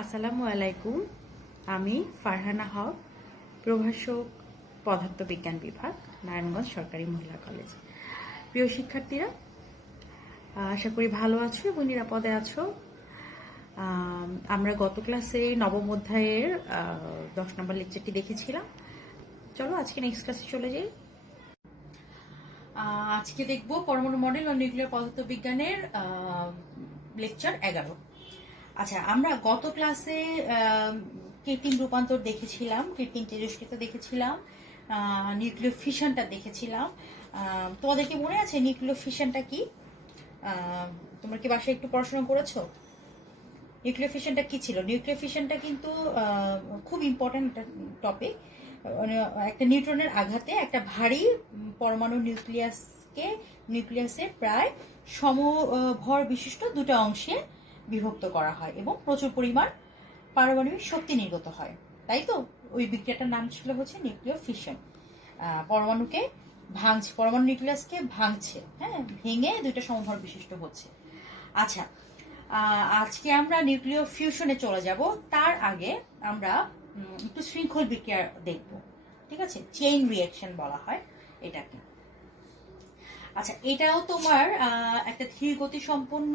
আসসালামু আলাইকুম। আমি ফারহানা হক, প্রভাষক, পদার্থবিজ্ঞান বিভাগ, নারায়ণগঞ্জ সরকারি মহিলা কলেজ। প্রিয় শিক্ষার্থীরা, আশা করি ভালো আছো এবং নিরাপদে আছো। আমরা গত ক্লাসে নবম অধ্যায়ের 10 নম্বর লেকচারটি দেখেছিলাম। চলো আজকে নেক্সট ক্লাসে চলে যাই। আজকে দেখব পরমাণু মডেল ও নিউক্লিয়ার পদার্থবিজ্ঞানের লেকচার 11। আচ্ছা, আমরা গত ক্লাসে কৃত্রিম রূপান্তর দেখেছিলাম, কৃত্রিম তেজস্ক্রিয়তা দেখেছিলাম, নিউক্লিয় ফিশনটা দেখেছিলাম। তোমাদেরকে মনে আছে নিউক্লিয় ফিশনটা কি? তোমরা কি বাসায় একটু পড়াশোনা করেছো? নিউক্লিয় ফিশনটা কি ছিল? নিউক্লিয় ফিশনটা কিন্তু খুব ইম্পর্টেন্ট একটা টপিক। একটা নিউট্রনের আঘাতে একটা ভারী পরমাণু নিউক্লিয়াসে প্রায় সমভর বিশিষ্ট দুটো অংশে বিভক্ত করা হয় এবং প্রচুর পরিমাণ পারমাণবিক শক্তি নির্গত হয়, তাই তো? ওই বিক্রিয়াটার নাম ছিল হচ্ছে নিউক্লিয় ফিশন। পরমাণুকে ভাঙছে, পরমাণু নিউক্লিয়াসকে ভাঙছে, হ্যাঁ, ভেঙে দুইটা সমভর বিশিষ্ট হচ্ছে। আচ্ছা, আজকে আমরা নিউক্লিয় ফিউশনে চলে যাব। তার আগে আমরা একটু শৃঙ্খল বিক্রিয়া দেখব, ঠিক আছে? চেইন রিঅ্যাকশন বলা হয় এটাকে। আচ্ছা, এটাও তোমার একটা ধীর গতি সম্পন্ন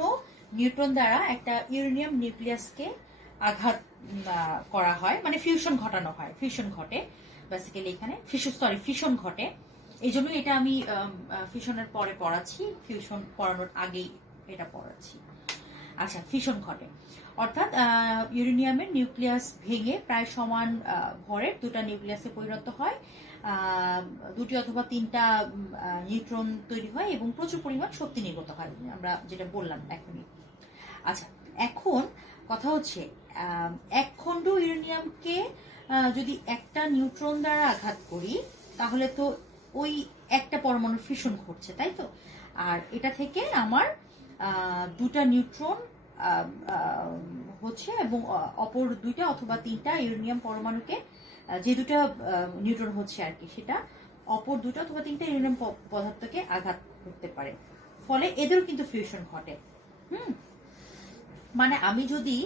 নিউট্রন দ্বারা একটা ইউরেনিয়াম নিউক্লিয়াসকে আঘাত করা হয়, মানে ফিউশন ঘটানো হয়, ফিউশন ঘটে বেসিক্যালি এখানে, ফিউশন ঘটে। এই জন্য এটা আমি ফিউশনের পরে পড়াচ্ছি, ফিউশন পড়ানোর আগেই এটা পড়াচ্ছি। আচ্ছা, ফিউশন ঘটে অর্থাৎ ইউরেনিয়ামের নিউক্লিয়াস ভেঙে প্রায় সমান ভরের দুটা নিউক্লিয়াসে পরিণত হয়, দুটি অথবা তিনটা নিউট্রন তৈরি হয় এবং প্রচুর পরিমাণ শক্তি নির্গত হয়, আমরা যেটা বললাম এখনই। আচ্ছা, এখন কথা হচ্ছে এক খণ্ড ইউরেনিয়ামকে যদি একটা নিউট্রন দ্বারা আঘাত করি তাহলে তো ওই একটা পরমাণু ফিউশন ঘটছে, তাই তো? আর এটা থেকে আমার দুটা নিউট্রন হচ্ছে এবং অপর দুইটা অথবা তিনটা ইউরেনিয়াম পরমাণুকে, যে দুটা নিউট্রন হচ্ছে আর কি, সেটা অপর দুটো অথবা তিনটা ইউরেনিয়াম পদার্থকে আঘাত করতে পারে, ফলে এদেরও কিন্তু ফিউশন ঘটে। মানে আমি যদি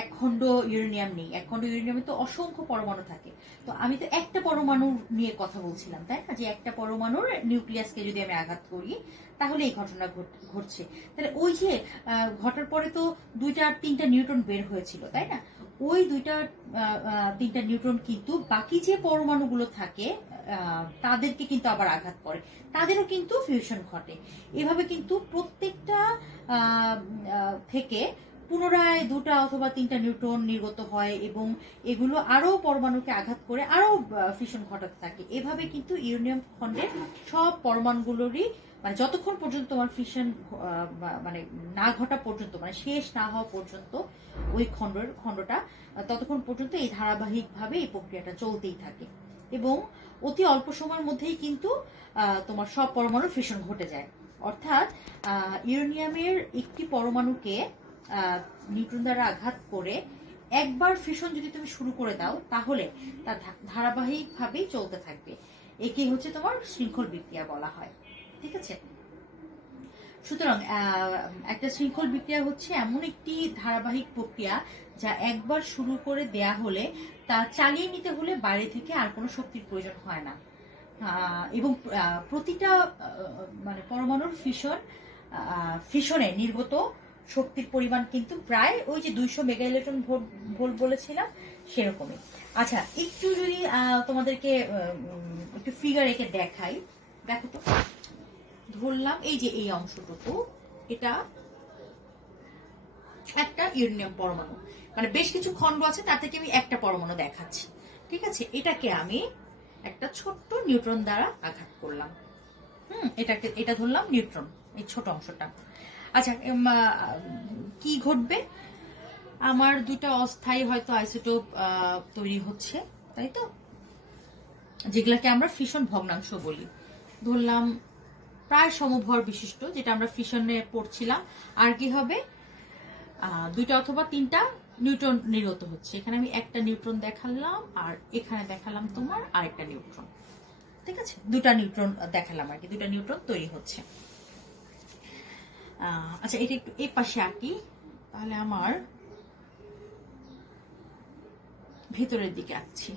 এক খণ্ড ইউরেনিয়াম নেই, এক খণ্ড ইউরেনিয়ামে তো অসংখ্য পরমাণু থাকে, তো আমি তো একটা পরমাণু নিয়ে কথা বলছিলাম, তাই না? যে একটা পরমাণুর নিউক্লিয়াসকে যদি আমি আঘাত করি তাহলে এই ঘটনা ঘটছে। তাহলে ওই যে ঘটার পরে তো দুইটা তিনটা নিউট্রন বের হয়েছিল, তাই না? ওই দুইটা তিনটা নিউট্রন কিন্তু বাকি যে পরমাণুগুলো থাকে তাদেরকে কিন্তু আবার আঘাত করে, তাদেরও কিন্তু ফিউশন ঘটে। এভাবে কিন্তু প্রত্যেকটা থেকে পুনরায় দুটা অথবা তিনটা নিউট্রন নির্গত হয় এবং এগুলো আরো পরমাণুকে আঘাত করে আরো ফিউশন ঘটাতে থাকে। এভাবে কিন্তু ইউরেনিয়াম খণ্ডের সব পরমাণুগুলোরই, মানে যতক্ষণ পর্যন্ত তোমার ফিউশন মানে না ঘটা পর্যন্ত, মানে শেষ না হওয়া পর্যন্ত ওই খণ্ডটা, ততক্ষণ পর্যন্ত এই ধারাবাহিকভাবে এই প্রক্রিয়াটা চলতেই থাকে এবং অতি অল্প সময়ের মধ্যেই কিন্তু তোমার সব পরমাণু ফিউশন ঘটে যায়। অর্থাৎ ইউরেনিয়ামের একটি পরমাণুকে নিউট্রন দ্বারা আঘাত করে একবার ফিউশন যদি তুমি শুরু করে দাও তাহলে তা ধারাবাহিকভাবেই চলতে থাকবে। একে হচ্ছে তোমার শৃঙ্খল বিক্রিয়া বলা হয়, ঠিক আছে? সুতরাং একটা শৃঙ্খল বিক্রিয়া হচ্ছে এমন একটি ধারাবাহিক প্রক্রিয়া যা একবার শুরু করে দেয়া হলে তা চালিয়ে নিতে হলে বাইরে থেকে আর কোনো শক্তির প্রয়োজন হয় না, এবং প্রতিটা মানে পরমাণুর ফিশনে নির্গত শক্তির পরিমাণ কিন্তু প্রায় ওই যে 200 মেগা ইলেকট্রন ভোল্ট বলেছিলাম সেরকমই। আচ্ছা, একটু যদি তোমাদেরকে একটু ফিগার এঁকে দেখাই, দেখো তো। ধরলাম এই যে এই অংশটুকু, এটা একটা ইউরেনিয়াম পরমাণু, মানে বেশ কিছু খণ্ড আছে, তার থেকে আমি একটা পরমাণু দেখাচ্ছি, ঠিক আছে? এটাকে আমি একটা ছোট্ট নিউট্রন দ্বারা আঘাত করলাম। এটা ধরলাম নিউট্রন, এই ছোট অংশটা। আচ্ছা, কি ঘটবে? আমার দুটা অস্থায়ী হয়তো আইসোটোপ তৈরি হচ্ছে, তাই তো, যেগুলাকে আমরা ফিশন ভগ্নাংশ বলি। ধরলাম প্রায় সমভর বিশিষ্ট, যেটা আমরা ফিশনে পড়ছিলাম। আর কি হবে? দুইটা অথবা তিনটা নিউট্রন নির্গত হচ্ছে। এখানে আমি একটা নিউট্রন দেখালাম আর এখানে দেখালাম তোমার আরেকটা নিউট্রন, ঠিক আছে? দুটা নিউট্রন দেখালাম আর কি, দুটা নিউট্রন তৈরি হচ্ছে। আচ্ছা, এটা একটু এই পাশে আঁকি, তাহলে আমার ভিতরের দিকে আঁকছি।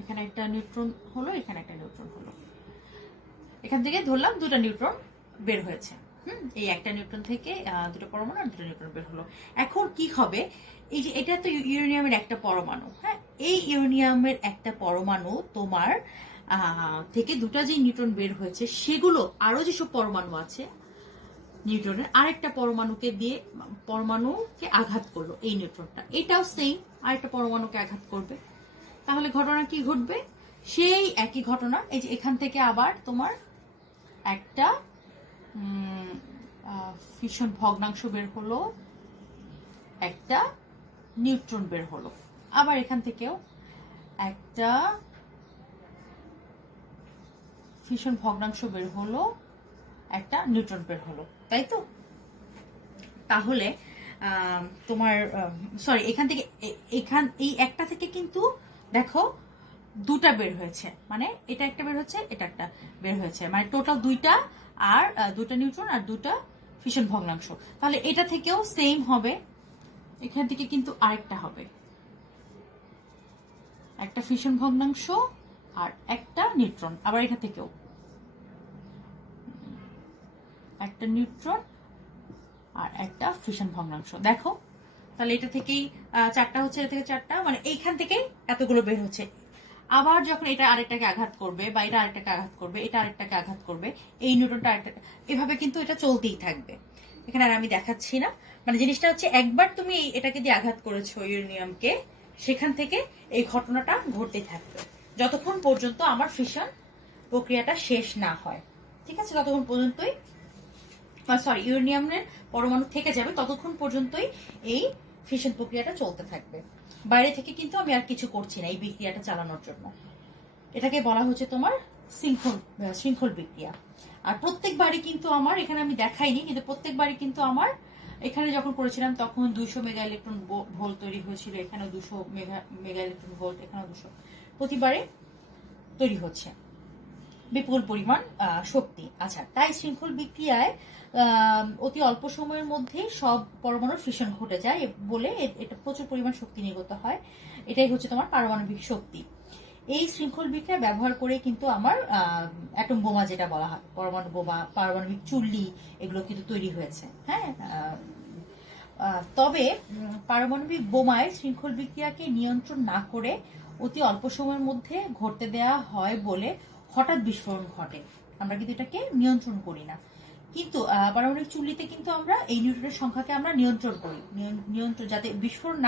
এখানে একটা নিউট্রন হলো, এখানে একটা নিউট্রন হলো, এখান থেকে ধরলাম দুটো নিউট্রন বের হয়েছে। এই একটা নিউট্রন থেকে দুটো পরমাণু আর দুটো নিউট্রন বের হলো। এখন কি হবে, এই যে এটা তো ইউরেনিয়ামের একটা পরমাণু, হ্যাঁ, এই ইউরেনিয়ামের একটা পরমাণু তোমার থেকে দুটা যে নিউট্রন বের হয়েছে, সেগুলো আরো যেসব পরমাণু আছে নিউট্রনের, আরেকটা পরমাণুকে আঘাত করলো এই নিউট্রনটা, এটাও সেম আরেকটা পরমাণুকে আঘাত করবে। তাহলে ঘটনা কি ঘটবে, সেই একই ঘটনা। এই যে এখান থেকে আবার তোমার একটা ফিশন ভগ্নাংশ বের হলো, একটা নিউট্রন বের হলো, আবার এখান থেকেও একটা ফিশন ভগ্নাংশ বের হলো, একটা নিউট্রন বের হলো, তাই তো? তাহলে তোমার সরি, এখান থেকে এই একটা থেকে কিন্তু দেখো দুটা বের হয়েছে, মানে এটা একটা বের হচ্ছে, এটা একটা বের হয়েছে, মানে টোটাল দুইটা, আর দুটা নিউট্রন আর দুটা ফিশন ভগ্নাংশ। তাহলে এটা থেকেও সেম হবে, এখান থেকে কিন্তু আরেকটা হবে, একটা ফিশন ভগ্নাংশ আর একটা নিউট্রন, আবার এখান থেকেও একটা নিউট্রন আর একটা ফিশন ভগ্নাংশ। দেখো তাহলে এটা থেকেই চারটা হচ্ছে, এটা থেকে চারটা, মানে এইখান থেকেই এতগুলো বের হচ্ছে। আবার যখন এটা আরেকটাকে আঘাত করবে, বা এটা আরেকটাকে আঘাত করবে, এটা আরেকটাকে আঘাত করবে, এই নিউট্রনটা আরেকটা, এভাবে কিন্তু এটা চলতেই থাকবে। এখানে আর আমি দেখাচ্ছি না, মানে জিনিসটা হচ্ছে একবার তুমি এটাকে দিয়ে আঘাত করেছো ইউরেনিয়ামকে, সেখান থেকে এই ঘটনাটা ঘটতেই থাকবে যতক্ষণ পর্যন্ত আমার ফিশন প্রক্রিয়াটা শেষ না হয়। ঠিক আছে, ততক্ষণ পর্যন্তই, সরি, ইউরেনিয়ামের পরমাণু থেকে যাবে, ততক্ষণ পর্যন্তই এই ফিশন প্রক্রিয়াটা চলতে থাকবে। বাইরে থেকে কিন্তু আমি আর কিছু করছি না এই বিক্রিয়াটা চালানোর জন্য। এটাকে বলা হচ্ছে তোমার শৃঙ্খল বিক্রিয়া। আর প্রত্যেকবারই কিন্তু আমার, এখানে আমি দেখাইনি, কিন্তু প্রত্যেকবারই কিন্তু আমার এখানে যখন করেছিলাম তখন 200 মেগা ইলেকট্রন ভোল্ট তৈরি হয়েছিল, এখানেও 200 মেগা ইলেকট্রন ভোল্ট, এখানেও 200, প্রতিবারে তৈরি হচ্ছে বিপুল পরিমাণ শক্তি। আচ্ছা, তাই শৃঙ্খল বিক্রিয়ায় অতি অল্প সময়ের মধ্যে সব পরমাণুর ফিশন ঘটে যায় বলে এটা প্রচুর পরিমাণ শক্তি নির্গত হয়। এটাই হচ্ছে তোমার পারমাণবিক শক্তি। এই শৃঙ্খল বিক্রিয়া ব্যবহার করে কিন্তু আমার অ্যাটম বোমা যেটা বলা হয়, পরমাণু বোমা, পারমাণবিক চুল্লি, এগুলো কিন্তু তৈরি হয়েছে। হ্যাঁ, তবে পারমাণবিক বোমায় শৃঙ্খল বিক্রিয়াকে নিয়ন্ত্রণ না করে অতি অল্প সময়ের মধ্যে ঘটতে দেওয়া হয় বলে হঠাৎ বিস্ফোরণ ঘটে। আমরা কিন্তু এটাকে নিয়ন্ত্রণ করি না। কিন্তু পারমাণবিক চুল্লিতে কিন্তু আমরা এই নিউট্রনের সংখ্যাকে আমরা নিয়ন্ত্রণ করি, নিয়ন্ত্রণ যাতে বিস্ফোরণ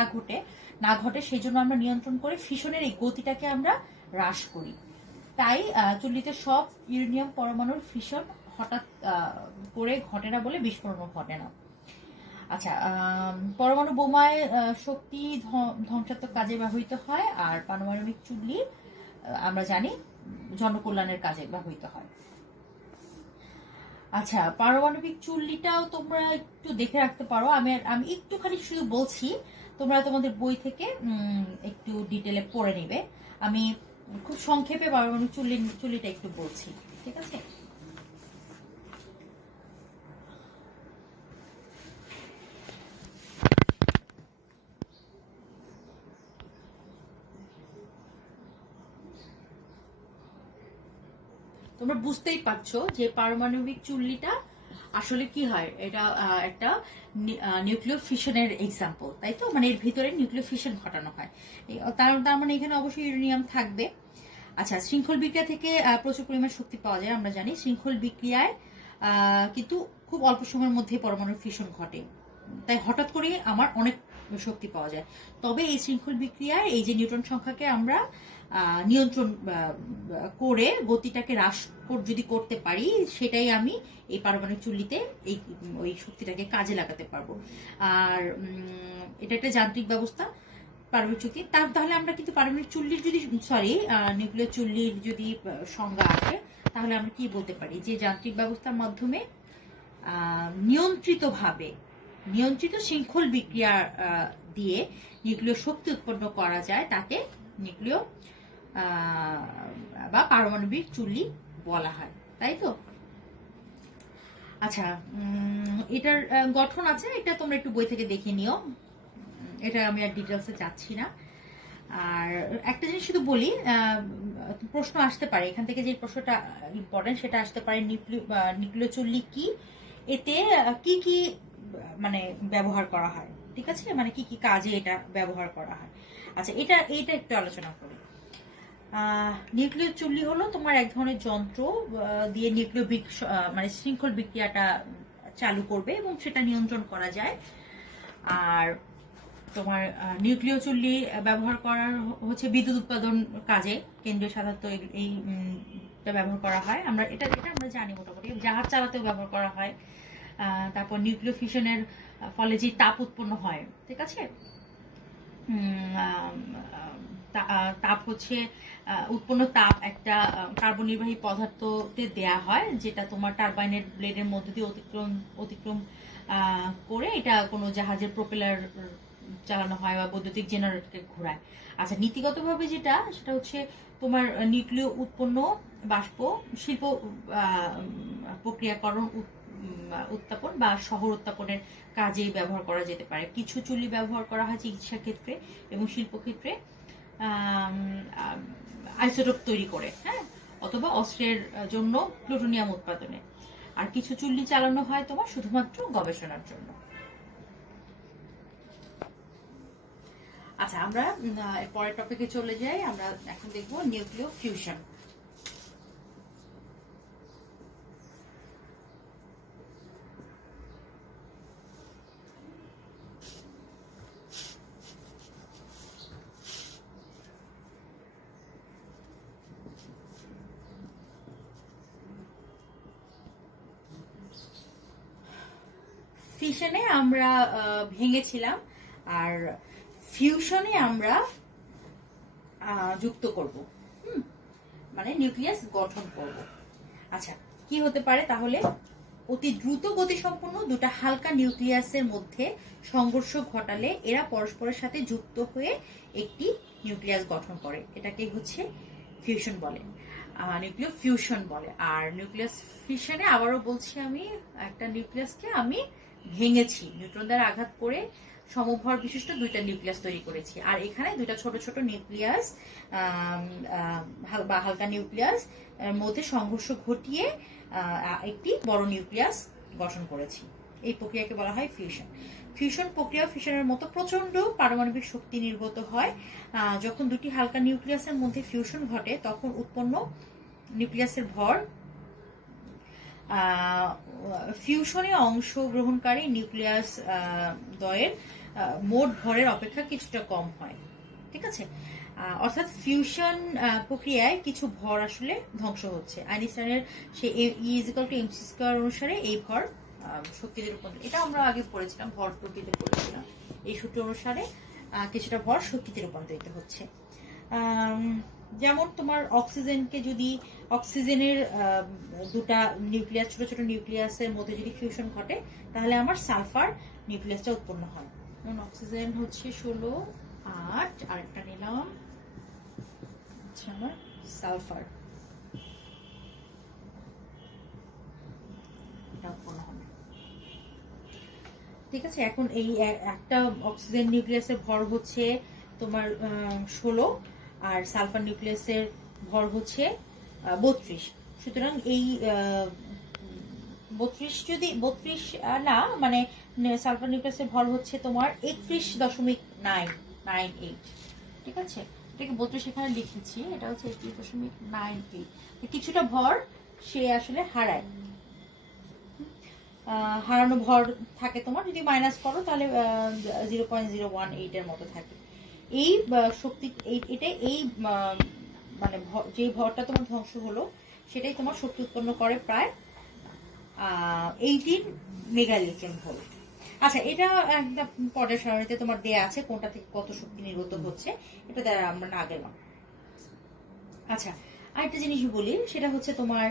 না ঘটে সেই জন্য আমরা নিয়ন্ত্রণ করে ফিশনের এই গতিটাকে আমরা হ্রাস করি। তাই চুল্লিতে সব ইউরেনিয়াম পরমাণুর ফিশন হঠাৎ করে ঘটে না বলে বিস্ফোরণও ঘটে না। আচ্ছা, পরমাণু বোমায় শক্তি ধ্বংসাত্মক কাজে ব্যবহৃত হয়, আর পারমাণবিক চুল্লি আমরা জানি জনকল্যাণের কাজে ব্যবহৃত হয়। আচ্ছা, পারমাণবিক চুল্লিটাও তোমরা একটু দেখে রাখতে পারো, আমি একটুখানি শুধু বলছি, তোমরা তোমাদের বই থেকে একটু ডিটেলে পড়ে নিবে। আমি খুব সংক্ষেপে পারমাণবিক চুল্লিটা একটু বলছি, ঠিক আছে? তোমরা বুঝতেই পারছো যে পারমাণবিক চুল্লিটা আসলে কি হয়, এটা একটা নিউক্লিয় ফিশনের এক্সাম্পল, তাই তো? মানে এর ভিতরে নিউক্লিয় ফিশন ঘটানো হয়, তার মানে এখানে অবশ্যই ইউরেনিয়াম থাকবে। আচ্ছা, শৃঙ্খল বিক্রিয়া থেকে প্রচুর পরিমাণ শক্তি পাওয়া যায়, আমরা জানি। শৃঙ্খল বিক্রিয়ায় কিন্তু খুব অল্প সময়ের মধ্যে পরমাণুর ফিশন ঘটে, তাই হঠাৎ করে আমার অনেক শক্তি পাওয়া যায়। তবে এই শৃঙ্খল বিক্রিয়ায় এই যে নিউট্রন সংখ্যাকে আমরা নিয়ন্ত্রণ করে গতিটাকে হ্রাস যদি করতে পারি, সেটাই আমি এই পারমাণবিক চুল্লিতে ওই শক্তিটাকে কাজে লাগাতে পারবো। আর এটা একটা যান্ত্রিক ব্যবস্থা, পারমাণবিক চুল্লি। তাহলে আমরা কিন্তু পারমাণবিক চুল্লির যদি, সরি, নিউক্লিয়ার চুল্লির যদি সংজ্ঞা আসে, তাহলে আমরা কি বলতে পারি, যে যান্ত্রিক ব্যবস্থার মাধ্যমে নিয়ন্ত্রিত শৃঙ্খল বিক্রিয়া দিয়ে নিউক্লিয় শক্তি উৎপন্ন করা যায়, তাকে নিউক্লিয় বা পারমাণবিক চুল্লি বলা হয়, তাই তো? আচ্ছা, এটার গঠন আছে, এটা তোমরা একটু বই থেকে দেখে নিও। এটা আমি আর ডিটেলসে যাচ্ছি না। আর একটা জিনিস শুধু বলি, প্রশ্ন আসতে পারে এখান থেকে, যে প্রশ্নটা ইম্পর্টেন্ট সেটা আসতে পারে, নিউক্লিয় চুল্লি কি, এতে কি কি মানে ব্যবহার করা হয়, ঠিক আছে, মানে কি কি কাজে এটা ব্যবহার করা হয়। আচ্ছা, এটা একটু আলোচনা করি। নিউক্লিয় চুল্লি হলো তোমার এক ধরনের যন্ত্র দিয়ে নিউক্লিয় মানে শৃঙ্খল বিক্রিয়াটা চালু করবে এবং সেটা নিয়ন্ত্রণ করা যায়। আর তোমার নিউক্লিয় চুল্লি ব্যবহার করার হচ্ছে বিদ্যুৎ উৎপাদন কাজে, কেন্দ্রীয় সাধারণত এই ব্যবহার করা হয়। এটা আমরা জানি মোটামুটি, জাহাজ চালাতেও ব্যবহার করা হয়। তারপর নিউক্লিয় ফিউশনের ফলে যে তাপ উৎপন্ন হয়, ঠিক আছে, তাপ হচ্ছে উৎপন্ন তাপ একটা কার্বন নির্বাহী পদার্থতে দেয়া হয়, যেটা তোমার টারবাইনের ব্লেডের মধ্যে দিয়ে অতিক্রম করে এটা কোনো জাহাজের প্রোপেলার চালানো হয় বা বৈদ্যুতিক জেনারেটরকে ঘোরায়। আচ্ছা, নীতিগতভাবে সেটা হচ্ছে তোমার নিউক্লিয় উৎপন্ন বাষ্প শিল্প প্রক্রিয়াকরণ, উত্তাপন বা শহর উত্তাপনের কাজে ব্যবহার করা যেতে পারে। কিছু চুল্লি ব্যবহার করা হয় চিকিৎসা ক্ষেত্রে এবং শিল্পক্ষেত্রে আইসোটোপ তৈরি করে, হ্যাঁ, অথবা অস্ত্রের জন্য প্লুটোনিয়াম উৎপাদনে। আর কিছু চুল্লি চালানো হয় তোমার শুধুমাত্র গবেষণার জন্য। আচ্ছা, আমরা পরের টপিকে চলে যাই। আমরা এখন দেখবো নিউক্লিয় ফিউশন। ফিশনে আমরা ভেঙেছিলাম, আর ফিউশনে আমরা যুক্ত করব, মানে নিউক্লিয়াস গঠন করব। আচ্ছা, কি হতে পারে তাহলে? অতি দ্রুত গতিসম্পন্ন দুটা হালকা নিউক্লিয়াসের মধ্যে সংঘর্ষ ঘটালে এরা পরস্পরের সাথে যুক্ত হয়ে একটি নিউক্লিয়াস গঠন করে, এটাকে হচ্ছে ফিউশন বলে, নিউক্লিয় ফিউশন বলে। আর নিউক্লিয়াস ফিশনে আবারও বলছি, আমি একটা নিউক্লিয়াসকে আমি ভেঙেছি, নিউট্রন দ্বারা আঘাত করে সমভর বিশিষ্ট দুইটা নিউক্লিয়াস তৈরি করেছি। আর এখানে দুইটা ছোট ছোট নিউক্লিয়াস বা হালকা নিউক্লিয়াস মধ্যে সংঘর্ষ ঘটিয়ে একটি বড় নিউক্লিয়াস গঠন করেছি। এই প্রক্রিয়াকে বলা হয় ফিউশন। ফিউশন প্রক্রিয়া ফিশনের মতো প্রচন্ড পারমাণবিক শক্তি নির্গত হয়। যখন দুটি হালকা নিউক্লিয়াসের মধ্যে ফিউশন ঘটে তখন উৎপন্ন নিউক্লিয়াসের ভর ফিউশনে অংশগ্রহণকারী নিউক্লিয়াস দ্বয়ের মোট ভরের অপেক্ষা কিছুটা কম হয়, ঠিক আছে। অর্থাৎ ফিউশন প্রক্রিয়ায় কিছু ভর আসলে ধ্বংস হচ্ছে। আইনস্টাইনের সেই E=mc² অনুসারে এই ভর শক্তিতে রূপান্তরিত, এটা আমরা আগে পড়েছিলাম, ভর প্রকৃতিতে পড়েছিলাম। এই সূত্র অনুসারে কিছুটা ভর শক্তিতে রূপান্তরিত হচ্ছে। যেমন তোমার অক্সিজেনকে, যদি অক্সিজেনের দুটা নিউক্লিয়াস, ছোট ছোট নিউক্লিয়াসের মধ্যে যদি ফিউশন ঘটে তাহলে আমার সালফার নিউক্লিয়াসটা উৎপন্ন হয়। অক্সিজেন হচ্ছে 16, 8, আরেকটা নিলাম হচ্ছে আমার সালফার, এটা উৎপন্ন হবে, ঠিক আছে। এখন এই একটা অক্সিজেন নিউক্লিয়াসের ভর হচ্ছে তোমার 16, আর সালফার নিউক্লিয়াসের ভর হচ্ছে 32। সুতরাং এই 32 না, মানে সালফার নিউক্লিয়াসের ভর হচ্ছে তোমার 31.998, ঠিক আছে। এটাকে 32 এখানে লিখেছি, এটা হচ্ছে 31.98। কিছুটা ভর সে আসলে হারায়, হারানো ভর থাকে তোমার, যদি মাইনাস করো তাহলে 0.018 এর মতো থাকে। এই শক্তি, এই মানে যে ভরটা তোমার ধ্বংস হলো সেটাই তোমার শক্তি উৎপন্ন করে প্রায় 18 মেগা ইলেকট্রন ভোল্ট। আচ্ছা, এটা একটা পর্যায় সারণীতে তোমার দেয়া আছে কোনটা থেকে কত শক্তি নির্গত হচ্ছে, এটা দ্বারা আমরা না গেলাম। আচ্ছা, আরেকটা জিনিস বলি, সেটা হচ্ছে তোমার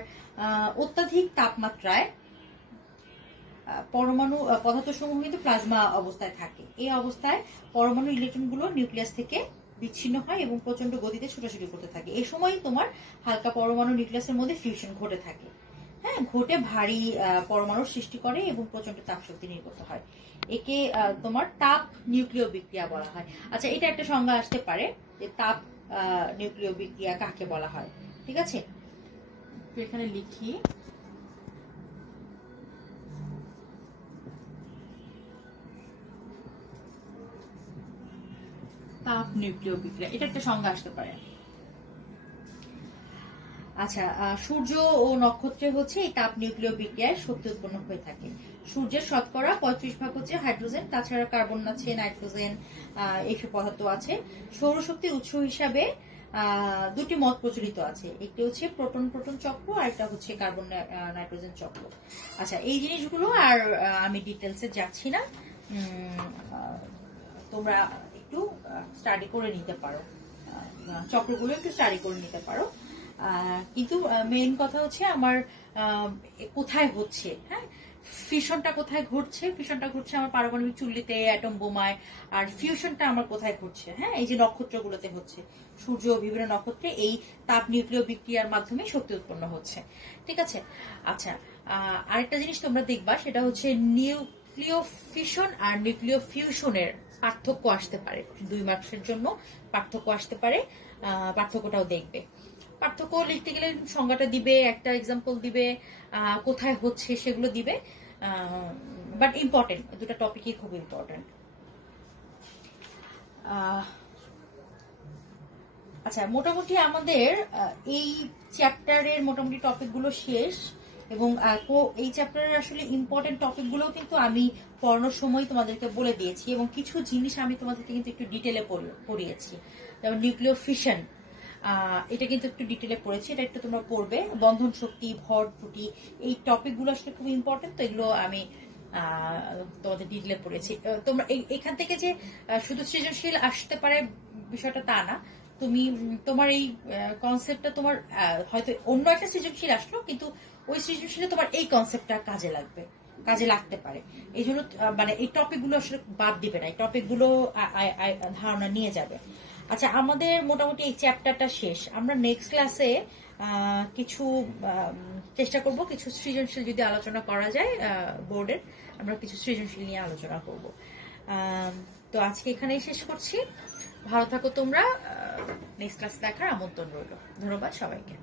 অত্যাধিক তাপমাত্রায় পরমাণু পদার্থসমূহ কিন্তু প্লাজমা অবস্থায় থাকে। এই অবস্থায় পরমাণু ইলেকট্রনগুলো নিউক্লিয়াস থেকে বিচ্ছিন্ন হয় এবং প্রচন্ড গতিতে ছোটাছুটি করতে থাকে। এই সময় তোমার হালকা পরমাণু নিউক্লিয়াসের মধ্যে ফিউশন ঘটে থাকে, হ্যাঁ, ঘটে ভারী পরমাণুর সৃষ্টি করে এবং প্রচন্ড তাপশক্তি নির্গত হয়। একে তোমার তাপ নিউক্লিয় বিক্রিয়া বলা হয়। আচ্ছা, এটা একটা সংজ্ঞা আসতে পারে যে তাপ নিউক্লিয় বিক্রিয়া কাকে বলা হয়। ঠিক আছে, এখানে লিখি তাপ নিউক্লিয় বিক্রিয়া, এটা একটা সংজ্ঞা আসতে পারে। আচ্ছা, সূর্য ও নক্ষত্রে হচ্ছে এই তাপ নিউক্লিয় বিক্রিয়ায় শক্তি উৎপন্ন হয়ে থাকে। সূর্যের শতকরা 35 ভাগ হচ্ছে হাইড্রোজেন, তাছাড়া কার্বন আছে, নাইট্রোজেন, এইসব পদার্থ আছে। সৌরশক্তি উৎস হিসাবে দুটি মত প্রচলিত আছে, একটি হচ্ছে প্রোটন প্রোটন চক্র আর একটা হচ্ছে কার্বন নাইট্রোজেন চক্র। আচ্ছা, এই জিনিসগুলো আর আমি ডিটেলসে যাচ্ছি না, তোমরা একটু স্টাডি করে নিতে পারো, চক্রগুলো একটু স্টাডি করে নিতে পারো। কিন্তু মেইন কথা হচ্ছে আমার কোথায় হচ্ছে, হ্যাঁ, ফিউশনটা কোথায় ঘটছে। ফিউশনটা ঘটছে আমার পারমাণবিক চুল্লিতে, অ্যাটম বোমায়। আর ফিউশনটা আমার কোথায় ঘটছে, হ্যাঁ, এই যে নক্ষত্রগুলোতে হচ্ছে, সূর্য বিভিন্ন নক্ষত্রে এই তাপ নিউক্লিয় বিক্রিয়ার মাধ্যমে শক্তি উৎপন্ন হচ্ছে। ঠিক আছে। আচ্ছা, আরেকটা জিনিস তোমরা দেখবা, সেটা হচ্ছে নিউক্লিয় ফিউশন আর নিউক্লিয় ফিউশনের পার্থক্য আসতে পারে। 2 মার্কসের জন্য পার্থক্য আসতে পারে, পার্থক্যটাও দেখবে। পার্থক্য লিখতে গেলে সংজ্ঞাটা দিবে, একটা এক্সাম্পল দিবে, কোথায় হচ্ছে সেগুলো দিবে। বাট ইম্পর্টেন্ট, দুটা টপিকই খুব ইম্পর্টেন্ট। আচ্ছা, মোটামুটি আমাদের এই চ্যাপ্টারের মোটামুটি টপিকগুলো শেষ, এবং এই চ্যাপ্টারের আসলে ইম্পর্টেন্ট টপিকগুলোও কিন্তু আমি পড়ানোর সময় তোমাদেরকে বলে দিয়েছি, এবং কিছু জিনিস আমি তোমাদেরকে কিন্তু একটু ডিটেলে পড়িয়েছি। যেমন নিউক্লিয় ফিশন, এটা কিন্তু একটু ডিটেলে পড়েছি, এটা একটু তোমরা পড়বে। বন্ধন শক্তি, ভর ত্রুটি, এই টপিকগুলো আসলে খুব ইম্পর্টেন্ট, তো এগুলো আমি তোমাদের ডিটেলে পড়েছি। তোমরা এখান থেকে যে শুধু সৃজনশীল আসতে পারে বিষয়টা তা না, তুমি তোমার এই কনসেপ্টটা তোমার হয়তো অন্য একটা সৃজনশীল আসলো, কিন্তু ওই সৃজনশীলে তোমার এই কনসেপ্টটা কাজে লাগতে পারে। এই জন্য মানে এই টপিকগুলো আসলে বাদ দিবে না, এই টপিকগুলো ধারণা নিয়ে যাবে। আচ্ছা, আমাদের মোটামুটি এই চ্যাপ্টারটা শেষ। আমরা নেক্সট ক্লাসে কিছু চেষ্টা করব, কিছু সৃজনশীল যদি আলোচনা করা যায় বোর্ডের, আমরা কিছু সৃজনশীল নিয়ে আলোচনা করব। তো আজকে এখানেই শেষ করছি। ভালো থাকো তোমরা, নেক্সট ক্লাস দেখার আমন্ত্রণ রইল। ধন্যবাদ সবাইকে।